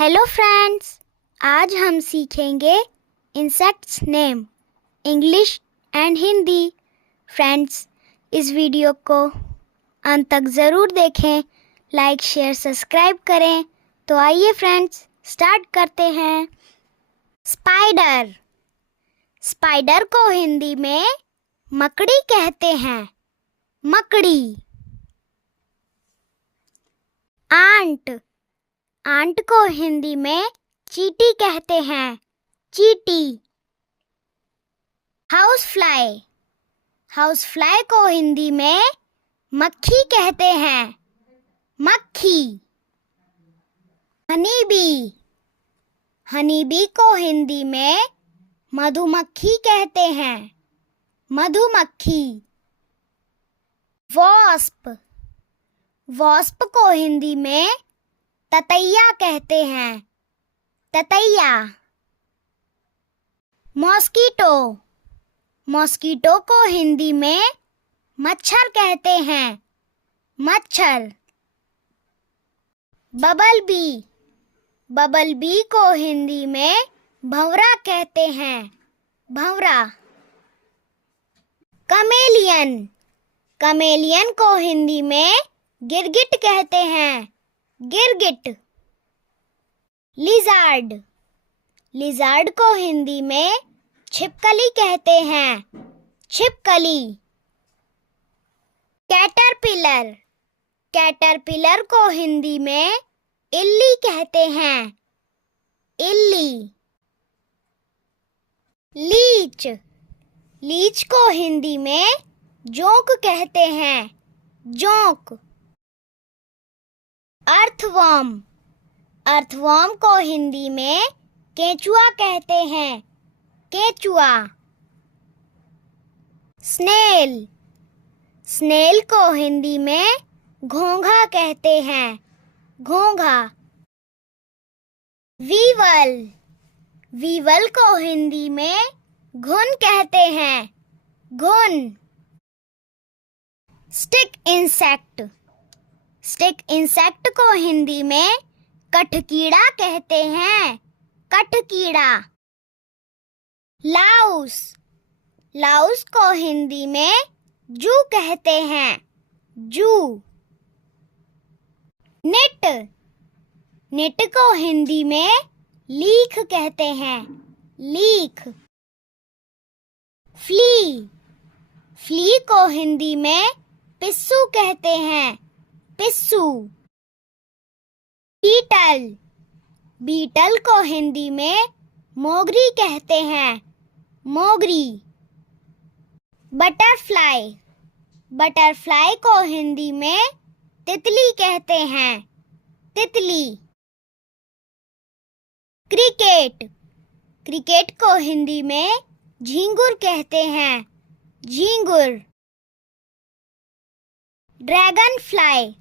Hello friends, आज हम सीखेंगे insects name English and Hindi. Friends, इस वीडियो को अंत तक ज़रूर देखें, लाइक शेयर सब्सक्राइब करें। तो आइए फ्रेंड्स, स्टार्ट करते हैं। स्पाइडर। स्पाइडर को हिंदी में मकड़ी कहते हैं, मकड़ी। आंट। आंट को हिंदी में चींटी कहते हैं, चींटी। House fly. हाउस फ्लाई को हिंदी में मक्खी कहते हैं, मक्खी। Honey bee. हनी बी को हिंदी में मधुमक्खी कहते हैं, मधुमक्खी। वॉस्प। वॉस्प को हिंदी में ततैया कहते हैं, ततैया। मॉस्कीटो। मॉस्कीटो को हिंदी में मच्छर कहते हैं, मच्छर। Bubble B. बबल बी को हिंदी में भंवरा कहते हैं, भंवरा। कमेलियन। कमेलियन को हिंदी में गिरगिट कहते हैं, गिरगिट। लिज़ार्ड। लिज़ार्ड को हिंदी में छिपकली कहते हैं, छिपकली। कैटरपिलर। कैटरपिलर को हिंदी में इल्ली कहते हैं, इल्ली। लीच। लीच को हिंदी में जोंक कहते हैं, जोंक। अर्थवर्म। अर्थवर्म को हिंदी में केंचुआ कहते हैं, केंचुआ। स्नेल। स्नेल को हिंदी में घोंघा कहते हैं, घोंघा। वीवल। वीवल को हिंदी में घुन कहते हैं, घुन। Stick insect. स्टिक इंसेक्ट को हिंदी में कठकीड़ा कहते हैं, कठकीड़ा। लाउस। लाउस को हिंदी में जू कहते हैं, जू। निट। निट को हिंदी में लीख कहते हैं, लीख। फ्ली। फ्ली को हिंदी में पिस्सू कहते हैं, पिस्सू। बीटल। बीटल को हिंदी में मोगरी कहते हैं, मोगरी। बटरफ्लाई। बटरफ्लाई को हिंदी में तितली कहते हैं, तितली। क्रिकेट। क्रिकेट को हिंदी में झींगुर कहते हैं, झींगुर। Dragon fly.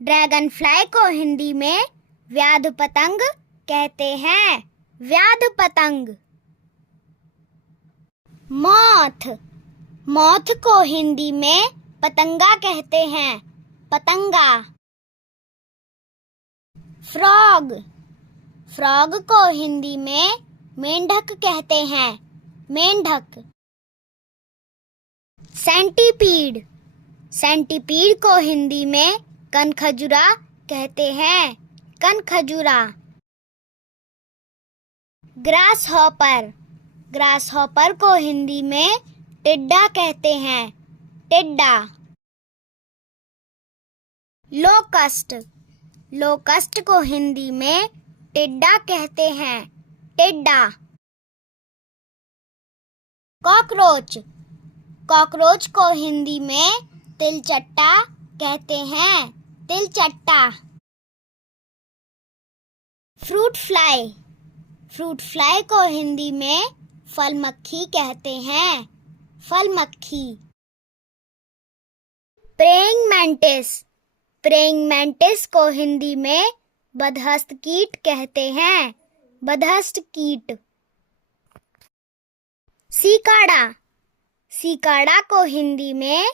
ड्रैगन फ्लाई को हिंदी में व्याध पतंग कहते हैं, व्याध पतंग। मॉथ। मॉथ को हिंदी में पतंगा कहते हैं, पतंगा। फ्रॉग। फ्रॉग को हिंदी में मेंढक कहते हैं, मेंढक। सेंटीपीड। सेंटीपीड को हिंदी में कनखजुरा कहते हैं, कनखजुरा। Grasshopper. ग्रास हॉपर को हिंदी में टिड्डा कहते हैं, टिड्डा। लोकस्ट। लोकस्ट को हिंदी में टिड्डा कहते हैं, टिड्डा। कॉकरोच। कॉकरोच को हिंदी में तिलचट्टा कहते हैं, तिलचट्टा। Fruit fly. फ्रूट फ्लाई को हिंदी में फल मक्खी कहते हैं, फल मक्खी। Praying mantis. प्रेइंग मैंटिस को हिंदी में बदहस्त कीट कहते हैं, बदहस्त कीट। सिकाड़ा। सिकाड़ा को हिंदी में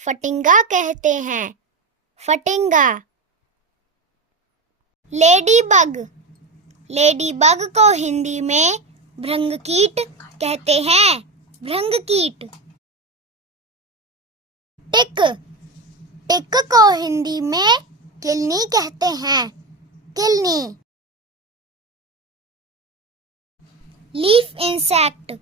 फटिंगा कहते हैं, फटिंगा। Ladybug. लेडी बग को हिंदी में भृंगकीट कहते हैं। भृंगकीट। टिक। टिक को हिंदी में किलनी कहते हैं। किलनी। Leaf insect.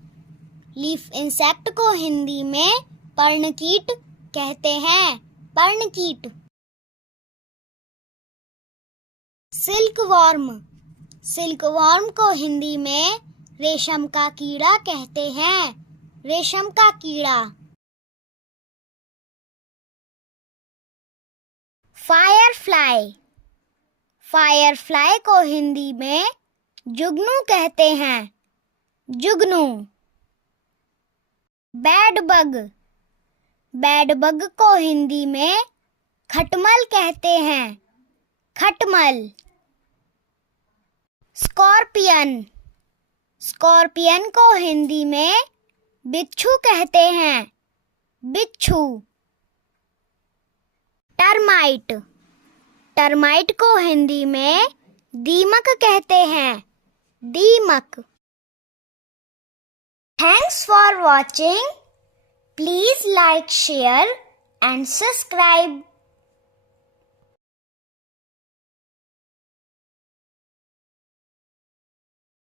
लीफ इंसेक्ट को हिंदी में पर्णकीट कहते हैं। पर्णकीट। Silkworm. सिल्क वॉर्म को हिंदी में रेशम का कीड़ा कहते हैं। रेशम का कीड़ा। फायरफ्लाई। फायरफ्लाई को हिंदी में जुगनू कहते हैं। जुगनू। Bad bug. बैड बग को हिंदी में खटमल कहते हैं। खटमल। स्कॉर्पियन। स्कॉर्पियन को हिंदी में बिच्छू कहते हैं। बिच्छू। टर्माइट। टर्माइट को हिंदी में दीमक कहते हैं। दीमक। Thanks for watching. Please like, share and subscribe.